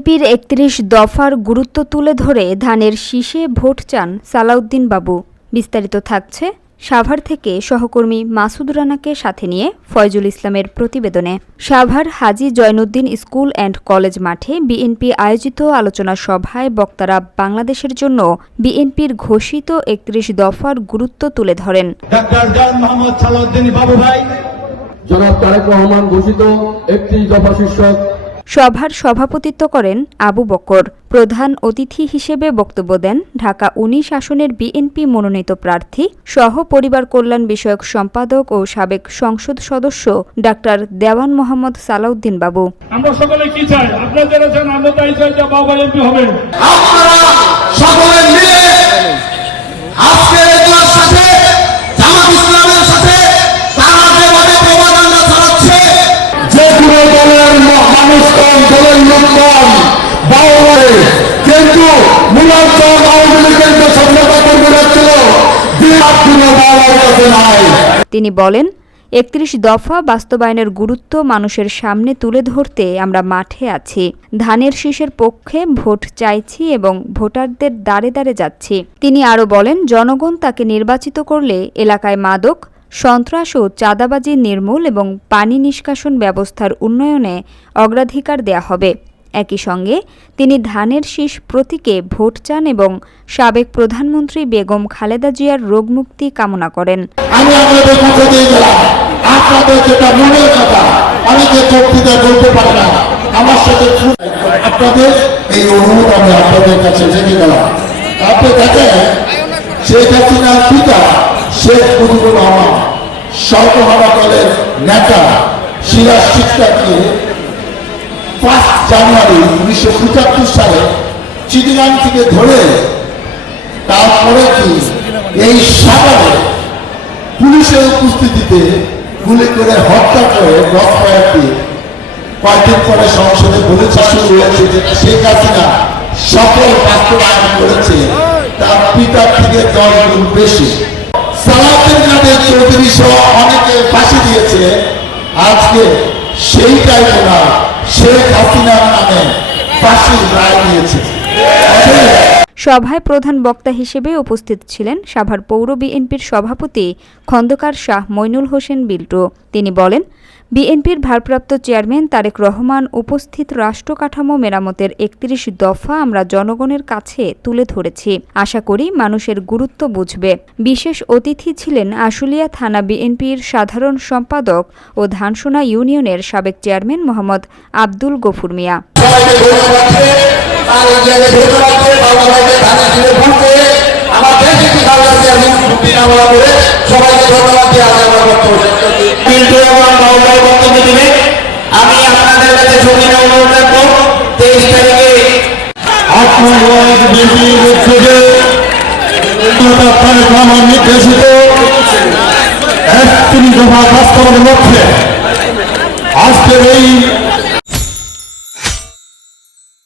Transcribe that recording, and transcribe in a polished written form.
বিএনপির ৩১ দফার গুরুত্ব তুলে ধরে ধানের শীষে ভোট চান সালাউদ্দিন বাবু। বিস্তারিত থাকছে সাভার থেকে সহকর্মী মাসুদ রানাকে সাথে নিয়ে ফয়জুল ইসলামের প্রতিবেদনে। সাভার হাজী জয়নুদ্দিন স্কুল অ্যান্ড কলেজ মাঠে বিএনপি আয়োজিত আলোচনা সভায় বক্তারা বাংলাদেশের জন্য বিএনপির ঘোষিত ৩১ দফার গুরুত্ব তুলে ধরেন। ডাক্তার জান মোহাম্মদ সালাউদ্দিন বাবু ভাই, জনাব তারেক রহমান ঘোষিত ৩১ দফা শীর্ষক সভার সভাপতিত্ব করেন আবু বকর। প্রধান অতিথি হিসেবে বক্তব্য দেন ঢাকা ১৯ আসনের বিএনপি মনোনীত প্রার্থী সহ পরিবার কল্যাণ বিষয়ক সম্পাদক ও সাবেক সংসদ সদস্য ডাক্তার দেওয়ান মোহাম্মদ সালাউদ্দিন বাবু। আমরা সকলে কি চাই? আপনারা যারা চান, আমরা তাই চাই যে বাবা এমপি হবে। আপনারা সকলে মিলে আজকের এগুলোর সাথে জামাত ইসলামের সাথে তারা যেভাবে প্রপাগান্ডা চালাচ্ছে, যে কোনো দলের মানুষ কম, দলের লোক কম, বাউলে কিন্তু মূলত আওয়ামী লীগের যে স্বাধীনতা কর্মীরা ছিল কোনো বাবার কাছে নাই। তিনি বলেন, ৩১ দফা বাস্তবায়নের গুরুত্ব মানুষের সামনে তুলে ধরতে আমরা মাঠে আছি। ধানের শীষের পক্ষে ভোট চাইছি এবং ভোটারদের দ্বারে দ্বারে যাচ্ছি। তিনি আরও বলেন, জনগণ তাকে নির্বাচিত করলে এলাকায় মাদক, সন্ত্রাস ও চাঁদাবাজি নির্মূল এবং পানি নিষ্কাশন ব্যবস্থার উন্নয়নে অগ্রাধিকার দেয়া হবে। একই সঙ্গে তিনি ধানের শীষ প্রতীকে ভোট চান এবং সাবেক প্রধানমন্ত্রী বেগম খালেদা জিয়ার রোগমুক্তি কামনা করেন। আমি আপনাদের কথা দিয়ে গেলাম, আপনাদের যেটা মনের কথা অনেকে বক্তৃতা বলতে পারে না, আমার সাথে আপনাদের এই অনুরোধ আমি আপনাদের কাছে জেনে গেলাম। আপনি দেখেন, শেখ হাসিনার পিতা শেখ মুজিবুর রহমান সর্বহারা দলের নেতা সিরাজ শিকদারকে ৫ জানুয়ারি ১৯৭৫ সালে চিটিগাং থেকে ধরে তারপরে কি এই সাভারে পুলিশের উপস্থিতিতে গুলি করে হত্যা করে কয়েকদিন পরে সংসদে বলেছে শুরু হয়েছে যেটা শেখ হাসিনা সফল বাস্তবায়ন করেছে তার পিতার থেকে ১০ গুণ বেশি। সালাউদ্দিন কাদের চৌধুরী সহ অনেকে ফাঁসি দিয়েছে। আজকে সেইটাই ওরা শেখ হাসিনার নামে ফাঁসির রায় দিয়েছে। সভায় প্রধান বক্তা হিসেবে উপস্থিত ছিলেন সাভার পৌর বিএনপির সভাপতি খন্দকার শাহ মইনুল হোসেন বিল্টু। তিনি বলেন, বিএনপির ভারপ্রাপ্ত চেয়ারম্যান তারেক রহমান উপস্থিত রাষ্ট্র কাঠামো মেরামতের ৩১ দফা আমরা জনগণের কাছে তুলে ধরেছি। আশা করি মানুষের গুরুত্ব বুঝবে। বিশেষ অতিথি ছিলেন আশুলিয়া থানা বিএনপির সাধারণ সম্পাদক ও ধানসোনা ইউনিয়নের সাবেক চেয়ারম্যান মোহাম্মদ আব্দুল গফুর মিয়া। আমি আপনাদের কাছে ছবিটা অনুরোধ রাখবো, ২৩ তারিখে নির্দেশিত ৩১ দফা বাস্তবায়নের লক্ষ্যে আজকের এই